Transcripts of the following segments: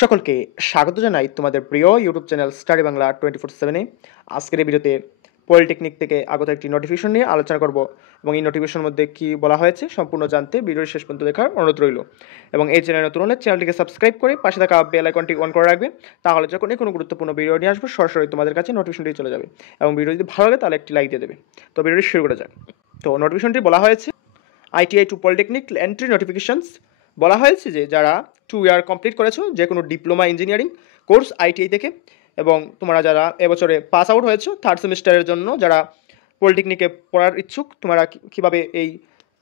সকলকে স্বাগত জানাই তোমাদের প্রিয় ইউটিউব চ্যানেল স্টাডি বাংলা 24/7-এ। আজকের এই ভিডিওতে পলিটেকনিক থেকে আগত একটি নোটিফিকেশন নিয়ে আলোচনা করব এবং এই নোটিফিকেশনের মধ্যে কি বলা হয়েছে সম্পূর্ণ জানতে ভিডিওর শেষ পর্যন্ত দেখার অনুরোধ রইল। এবং এই চ্যানেলে নতুন হলে চ্যানেলটিকে সাবস্ক্রাইব করে পাশে থাকা বেল আইকনটি অন করে রাখবে, তাহলে যখনই কোনো গুরুত্বপূর্ণ ভিডিও নিয়ে আসবো সরাসরি তোমাদের কাছে নোটিফিকেশনটি চলে যাবে। এবং ভিডিও যদি ভালো লাগে তাহলে একটি লাইক দিয়ে দেবে। তো ভিডিওটি শুরু করা যাক। তো নোটিফিকেশনটি বলা হয়েছে ITI to polytechnic entry notifications. বলা হয়েছে যে যারা 2 ইয়ার কমপ্লিট করেছো যে কোনো ডিপ্লোমা ইঞ্জিনিয়ারিং কোর্স ITI থেকে, এবং তোমরা যারা এবছরে পাস আউট হয়েছো থার্ড সেমিস্টারের জন্য যারা পলিটেকনিকে পড়ার ইচ্ছুক, তোমরা কীভাবে এই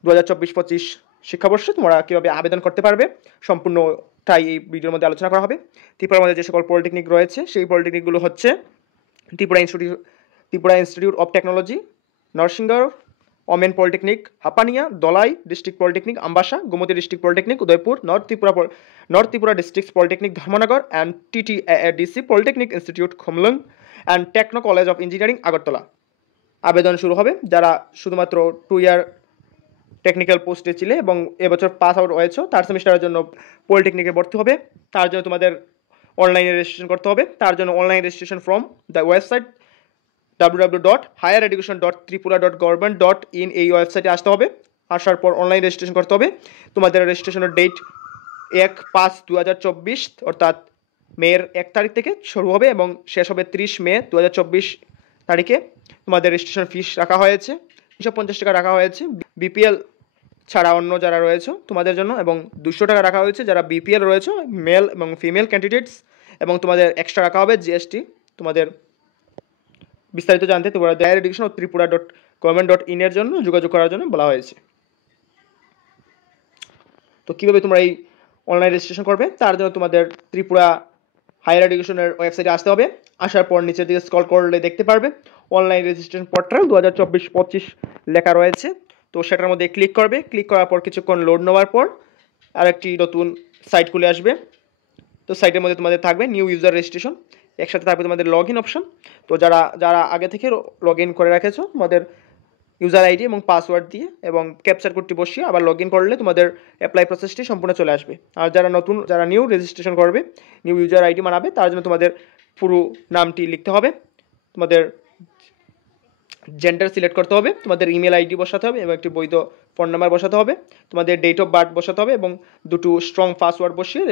2024-25 শিক্ষাবর্ষে তোমরা কীভাবে আবেদন করতে পারবে সম্পূর্ণটাই এই ভিডিওর মধ্যে আলোচনা করা হবে। ত্রিপুরার মধ্যে যে সকল পলিটেকনিক রয়েছে সেই পলিটেকনিকগুলো হচ্ছে Tripura institute of technology, Narsingarh, women polytechnic Hapania, Dhalai district polytechnic Ambassa, Gomati district polytechnic Udaipur, north Tripura district polytechnic Dharmanagar, and TTADC polytechnic institute Khumlung, and techno college of engineering Agartala. আবেদন শুরু হবে যারা শুধুমাত্র 2 ইয়ার টেকনিক্যাল পোস্টে ছিলে এবং এবছর পাস আউট হয়েছে থার্ড সেমিস্টারের জন্য পলিটেকনিকে ভর্তি হবে, তার জন্য তোমাদের অনলাইনে রেজিস্ট্রেশন করতে হবে। তার জন্য online registration from the website www.highereducation.tripura.government.in এই ওয়েবসাইটে আসতে হবে। আসার পর অনলাইন রেজিস্ট্রেশন করতে হবে। তোমাদের রেজিস্ট্রেশনের ডেট 1/5/2024 অর্থাৎ মের 1 তারিখ থেকে শুরু হবে এবং শেষ হবে 30 মে 2024 তারিখে। তোমাদের রেজিস্ট্রেশন ফিস রাখা হয়েছে 350 টাকা রাখা হয়েছে BPL ছাড়া অন্য যারা রয়েছে তোমাদের জন্য, এবং 200 টাকা রাখা হয়েছে যারা BPL রয়েছে মেল এবং ফিমেল ক্যান্ডিডেটস, এবং তোমাদের এক্সট্রা রাখা হবে GST। তোমাদের বিস্তারিত জানতে তোমরা হায়ার এডুকেশন ও tripura.government.in এর জন্য যোগাযোগ করার জন্য বলা হয়েছে। তো কীভাবে তোমরা এই অনলাইন রেজিস্ট্রেশন করবে তার জন্য তোমাদের ত্রিপুরা হায়ার এডুকেশনের ওয়েবসাইটে আসতে হবে। আসার পর নিচের দিকে স্ক্রল করলে দেখতে পারবে অনলাইন রেজিস্ট্রেশন পোর্টাল 2024-25 লেখা রয়েছে। তো সেটার মধ্যে ক্লিক করবে। ক্লিক করার পর কিছুক্ষণ লোড নেওয়ার পর আরেকটি নতুন সাইট খুলে আসবে। তো সাইটের মধ্যে তোমাদের থাকবে নিউ ইউজার রেজিস্ট্রেশন, একসাথে থাকবে তোমাদের লগ ইন অপশন। তো যারা আগে থেকে লগ ইন করে রেখেছো তোমাদের ইউজার আইডি এবং পাসওয়ার্ড দিয়ে এবং ক্যাপচার কোডটি বসিয়ে আবার লগ ইন করলে তোমাদের অ্যাপ্লাই প্রসেসটি সম্পূর্ণ চলে আসবে। আর যারা নিউ রেজিস্ট্রেশন করবে, নিউ ইউজার আইডি বানাবে, তার জন্য তোমাদের পুরো নামটি লিখতে হবে, তোমাদের জেন্ডার সিলেক্ট করতে হবে, তোমাদের ইমেল আইডি বসাতে হবে এবং একটি বৈধ ফোন নাম্বার বসাতে হবে, তোমাদের ডেট অফ বার্থ বসাতে হবে এবং দুটো স্ট্রং পাসওয়ার্ড বসিয়ে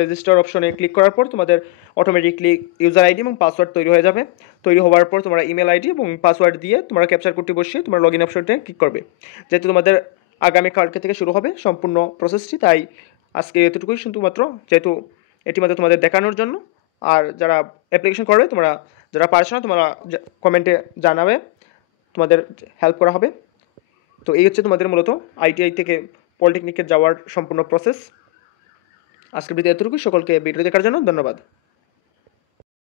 রেজিস্টার অপশনে ক্লিক করার পর তোমাদের অটোমেটিকলি ইউজার আইডি এবং পাসওয়ার্ড তৈরি হয়ে যাবে। তৈরি হওয়ার পর তোমরা ইমেল আইডি এবং পাসওয়ার্ড দিয়ে তোমরা ক্যাপচার কোডটি বসিয়ে তোমরা লগ ইন অপশনতে ক্লিক করবে। যেহেতু তোমাদের আগামীকালকে থেকে শুরু হবে সম্পূর্ণ প্রসেসটি, তাই আজকে এতটুকুই শুধুমাত্র, যেহেতু এটি মাত্র তোমাদের দেখানোর জন্য। আর যারা অ্যাপ্লিকেশন করবে তোমরা যারা পারছো না তোমরা কমেন্টে জানাবে, তোমাদের হেল্প করা হবে। তো এই হচ্ছে তোমাদের মূলত ITI থেকে পলিটেকনিকে যাওয়ার সম্পূর্ণ প্রসেস। আজকের ভিডিও এতটুকু। সকলকে ভিডিও দেখার জন্য ধন্যবাদ।